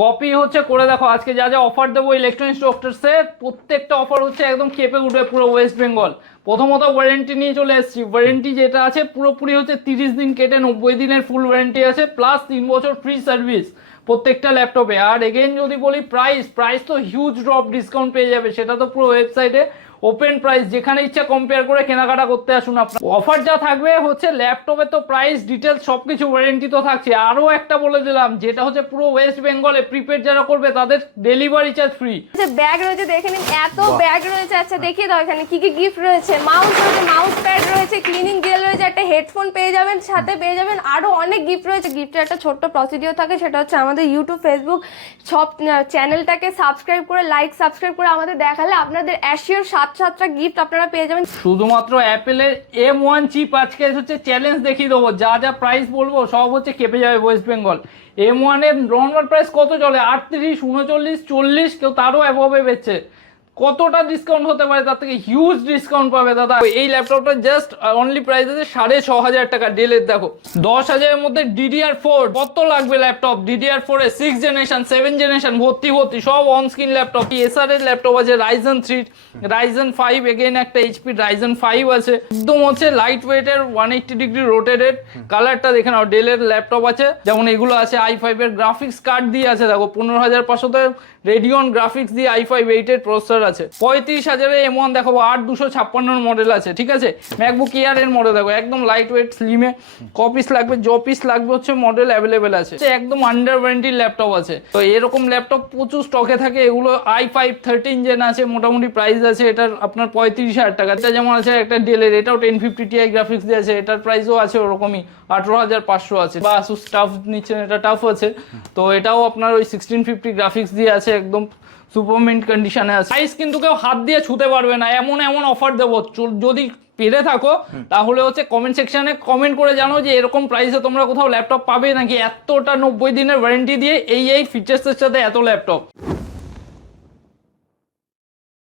Copy হচ্ছে করে দেখো। আজকে যা যা অফার দেবো ইলেকট্রনিক্স ডক্টরসে, প্রত্যেকটা অফার হচ্ছে একদম কেঁপে উঠবে পুরো ওয়েস্ট বেঙ্গল। প্রথমত ওয়ারেন্টি নিয়ে চলে এসেছি। ওয়ারেন্টি যেটা আছে পুরোপুরি হচ্ছে 30 দিন কেটে 90 দিনের ফুল ওয়ারেন্টি আছে, প্লাস 3 বছর ফ্রি সার্ভিস প্রত্যেকটা ল্যাপটপে। আর এগেইন যদি বলি প্রাইস তো হিউজ ড্রপ ডিসকাউন্ট পেয়ে যাবে, সেটা তো পুরো ওয়েবসাইটে ওপেন প্রাইস, যেখানে ইচ্ছা কম্পেয়ার করে কেনাকাটা করতে আসুন আপনার। অফার যা থাকবে হচ্ছে ল্যাপটপে তো প্রাইস ডিটেলস সবকিছু ওয়ারেন্টি তো থাকছে। আরও একটা বলে দিলাম, যেটা হচ্ছে পুরো ওয়েস্ট বেঙ্গলে প্রিপেড যারা করবে তাদের ডেলিভারি চার্জ ফ্রি। ব্যাগ রয়েছে, দেখে নিন এত ব্যাগ রয়েছে। আচ্ছা দেখিয়ে দাও এখানে কি কি গিফট রয়েছে। মাউস রয়েছে, মাউস প্যাড রয়েছে, ক্লিনিং জেল রয়েছে, একটা হেডফোন পেয়ে যাবেন, সাথে পেয়ে যাবেন আরো অনেক গিফট রয়েছে। গিফটের একটা ছোট্ট প্রসিডিওর থাকে, সেটা হচ্ছে আমাদের ইউটিউব ফেসবুক সব চ্যানেলটাকে সাবস্ক্রাইব করে সাবস্ক্রাইব করে আমাদের দেখালে আপনাদের অ্যাশিওর 7-7টা গিফট আপনারা পেয়ে যাবেন। শুধুমাত্র অ্যাপেলের M1 চিপ আজকে হচ্ছে চ্যালেঞ্জ দেখিয়ে দেবো। যা যা প্রাইস বলবো সব হচ্ছে কেঁপে যাবে ওয়েস্ট বেঙ্গল। M1 এর নর্মাল প্রাইস কত চলে? 38, 39, 40, কেউ তারও অ্যাভবে বেচছে। কতটা ডিসকাউন্ট হতে পারে? তার থেকে হিউজ ডিসকাউন্ট পাবে দাদা। এই ল্যাপটপটা জাস্ট অনলি প্রাইস আছে 6,500 টাকা। ডেলের দেখো 10,000 এর মধ্যে DDR4। কত লাগবে ল্যাপটপ? DDR4 এ 6 জেনারেশন 7 জেনারেশন ভর্তি সব অন স্ক্রিন ল্যাপটপ। এসার এর ল্যাপটপ আছে, Ryzen 3, Ryzen 5, এগেইন একটা HP Ryzen 5 আছে। একদম হচ্ছে লাইট ওয়েটের 180 ডিগ্রি রোটেটেড। কালারটা দেখে নাও। ডেলের ল্যাপটপ আছে, যেমন এগুলো আছে i5 এর গ্রাফিক্স কার্ড দিয়ে আছে দেখো 15,500 রেডিয়ন গ্রাফিক্স দিয়ে i5 8 এর প্রসেসর আছে। 35,000 এ M1 দেখো 8256 মডেল আছে, ঠিক আছে। ম্যাকবুক এয়ার এর মডেল দেখো, একদম লাইট ওয়েট স্লিমে। কপিস লাগবে, পিস লাগবে হচ্ছে মডেল অ্যাভেলেবেল আছে। একদম আন্ডার ওয়ারেন্টি ল্যাপটপ আছে। তো এরকম ল্যাপটপ প্রচুর স্টকে থাকে। এগুলো i5 13 জেন আছে, মোটামুটি প্রাইস আছে এটার আপনার 35,000 টাকা। এটা যেমন আছে একটা ডেলের, এটাও 1050 Ti গ্রাফিক্স দিয়ে আছে, এটার প্রাইসও আছে ওরকমই 18,500 আছে। বা আসুস টাফ নিচ্ছেন, এটা টাফ আছে, তো এটাও আপনার ওই 1650 গ্রাফিক্স দিয়ে আছে, একদম সুপার মিন্ট কন্ডিশনে আছে। প্রাইস কিন্তু কেউ হাত দিয়ে ছুতে পারবে না, এমন অফার দেবো। যদি পেরে থাকো তাহলে হচ্ছে কমেন্ট সেকশনে কমেন্ট করে জানো যে এরকম প্রাইসে তোমরা কোথাও ল্যাপটপ পাবে নাকি, এতটা 90 দিনের ওয়ারেন্টি দিয়ে এই ফিচার্সের সাথে এত ল্যাপটপ।